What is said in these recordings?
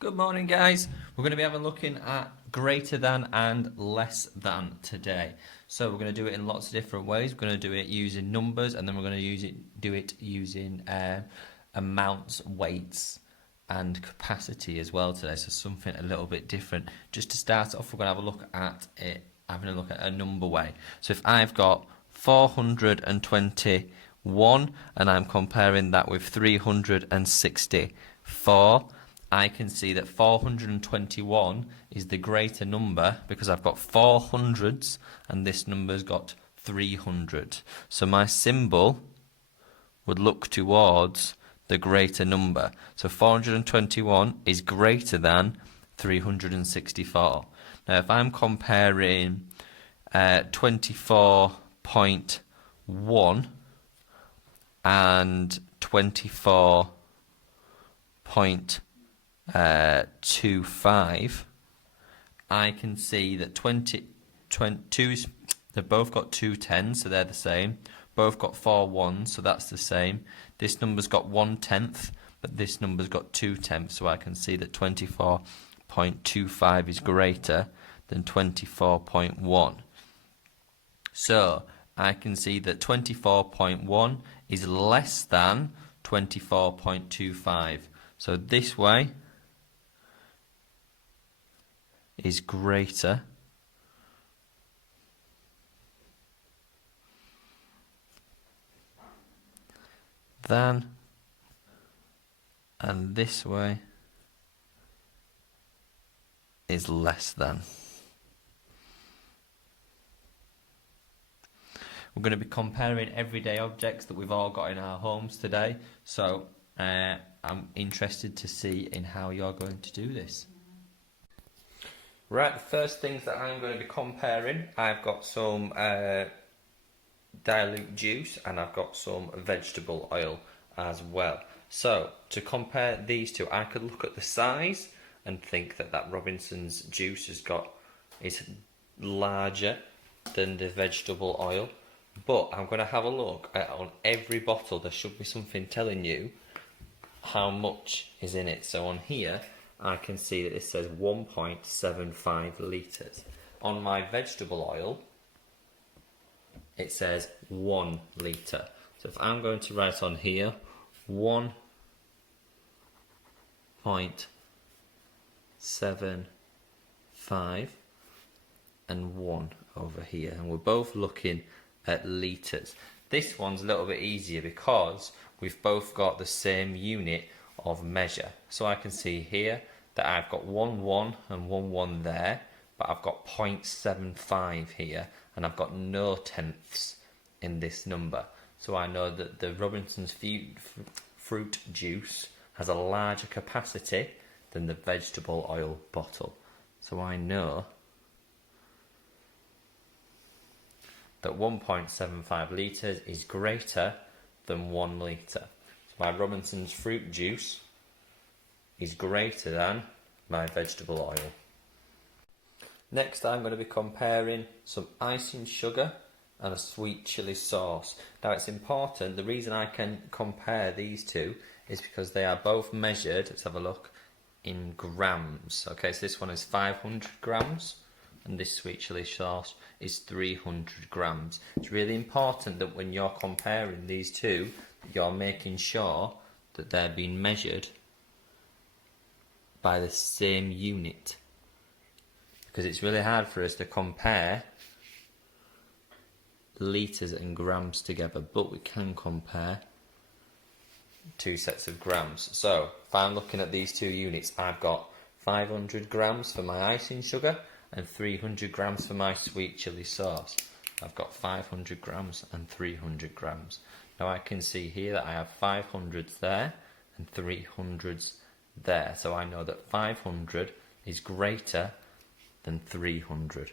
Good morning, guys. We're going to be having looking at greater than and less than today. So we're going to do it in lots of different ways. We're going to do it using numbers, and then we're going to do it using amounts, weights, and capacity as well today. So something a little bit different. Just to start off, we're going to have a look at it, having a look at a number way. So if I've got 421 and I'm comparing that with 364, I can see that 421 is the greater number because I've got 400s and this number's got 300. So my symbol would look towards the greater number. So 421 is greater than 364. Now if I'm comparing 24.1 and 24.25, I can see that 22's, they've both got 2 tens, so they're the same. Both got 4 ones, so that's the same. This number's got 1/10, but this number's got 2/10, so I can see that 24.25 is greater than 24.1. So I can see that 24.1 is less than 24.25. So this way is greater than, and this way is less than. We're going to be comparing everyday objects that we've all got in our homes today. So I'm interested to see in how you're going to do this. Right, the first things that I'm going to be comparing, I've got some dilute juice and I've got some vegetable oil as well. So to compare these two, I could look at the size and think that Robinson's juice is larger than the vegetable oil. But I'm going to have a look at, on every bottle there should be something telling you how much is in it. So on here I can see that it says 1.75 litres. On my vegetable oil it says 1 litre. So if I'm going to write on here 1.75 and 1 over here, and we're both looking at litres. This one's a little bit easier because we've both got the same unit of measure. So I can see here that I've got 1 and 1 there, but I've got 0.75 here, and I've got no tenths in this number. So I know that the Robinson's fruit juice has a larger capacity than the vegetable oil bottle. So I know that 1.75 litres is greater than 1 litre. So my Robinson's fruit juice is greater than my vegetable oil. Next I'm going to be comparing some icing sugar and a sweet chilli sauce. Now it's important, the reason I can compare these two is because they are both measured, let's have a look, in grams. Okay, so this one is 500 grams. And this sweet chilli sauce is 300 grams. It's really important that when you're comparing these two, you're making sure that they're being measured by the same unit. Because it's really hard for us to compare litres and grams together, but we can compare two sets of grams. So if I'm looking at these two units, I've got 500 grams for my icing sugar and 300 grams for my sweet chilli sauce. I've got 500 grams and 300 grams. Now I can see here that I have 500s there and 300s there. So I know that 500 is greater than 300.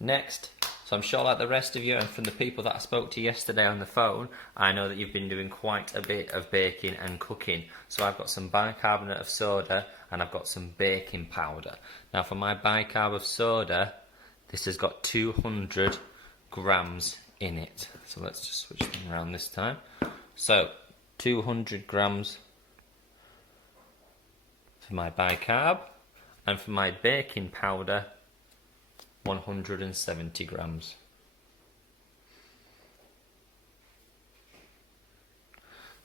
Next, so I'm sure like the rest of you and from the people that I spoke to yesterday on the phone, I know that you've been doing quite a bit of baking and cooking. So I've got some bicarbonate of soda and I've got some baking powder. Now for my bicarb of soda, this has got 200 grams in it. So let's just switch them around this time. So 200 grams for my bicarb, and for my baking powder 170 grams.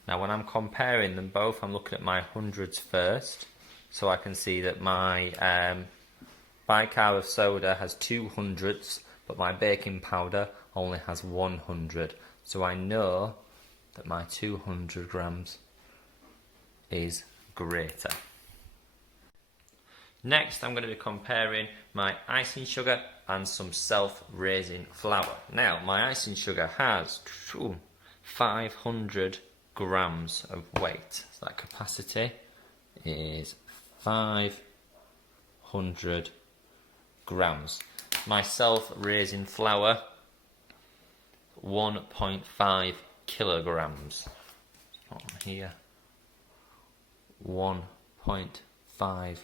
Now when I'm comparing them both, I'm looking at my hundreds first, so I can see that my bicarb of soda has 200s, but my baking powder only has 100. So I know that my 200 grams is greater. Next, I'm going to be comparing my icing sugar and some self-raising flour. Now, my icing sugar has 500 grams of weight. So that capacity is 500 grams. My self-raising flour, 1.5 kilograms. On here, 1.5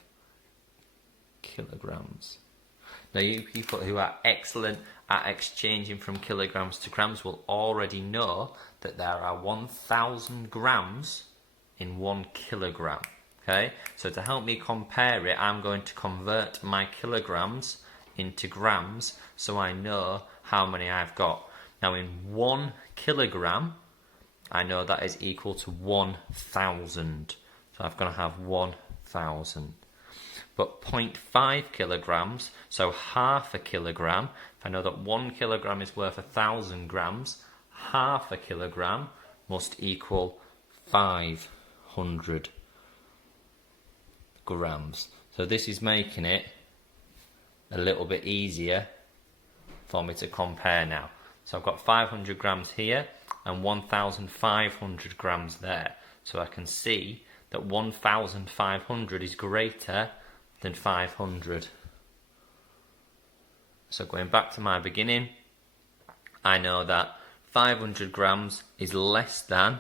kilograms. Now, you people who are excellent at exchanging from kilograms to grams will already know that there are 1,000 grams in 1 kilogram. Okay, so to help me compare it, I'm going to convert my kilograms into grams so I know how many I've got. Now, in 1 kilogram, I know that is equal to 1,000. So I'm going to have 1,000. But 0.5 kilograms, so half a kilogram, if I know that 1 kilogram is worth 1,000 grams, half a kilogram must equal 500 grams. So this is making it a little bit easier for me to compare now. So I've got 500 grams here and 1,500 grams there. So I can see that 1,500 is greater than 500. So going back to my beginning, I know that 500 grams is less than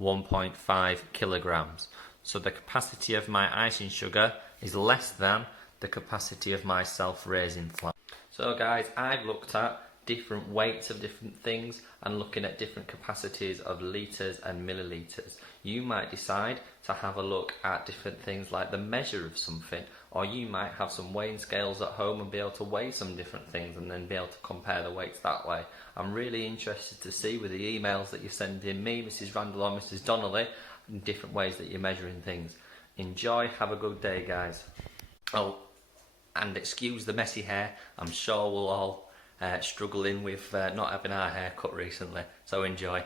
1.5 kilograms. So the capacity of my icing sugar is less than the capacity of my self-raising flour. So guys, I've looked at different weights of different things and looking at different capacities of litres and millilitres. You might decide to have a look at different things like the measure of something, or you might have some weighing scales at home and be able to weigh some different things and then be able to compare the weights that way. I'm really interested to see with the emails that you're sending me, Mrs. Randall or Mrs. Donnelly, and different ways that you're measuring things. Enjoy, have a good day guys. Oh, and excuse the messy hair, I'm sure we'll all struggling with not having our hair cut recently, so enjoy.